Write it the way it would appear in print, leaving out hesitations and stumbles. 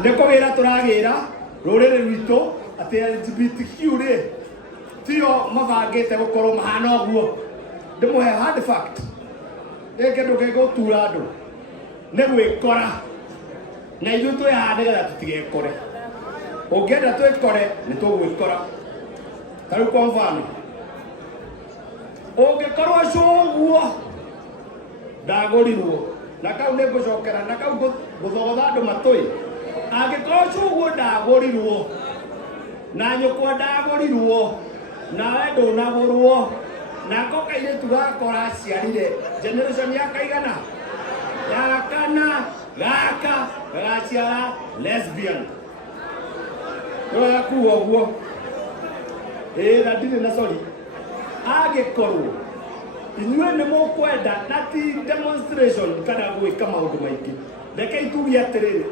Ndeko wira turagira rurire rwito ati LGBTQ ri tio mabangite gukorwo mahana guo ndimuhe hard fact eke nduke gutura andu ni gwikora na ithu twihande getha tutigekore ungienda twikore ni tugwikora tariu kwa mfano ungikorwo cuguo ndagurirwo na kau nä ngå cokera na kau ngå thotha andå matå angä korwo cuguo ndagurirwo na nyå kwa ndagurirwo nawe ndå nagå rwo na kokairä tu gakora ciarire generation ya kaigana ya kana gaka gagaciara lesbian no yakuwa guo na ndirä na sori angä korwo inyuä nä må kwenda na ti demonstration kana gwä ka maå ndå maingä reke ituge atä rä rä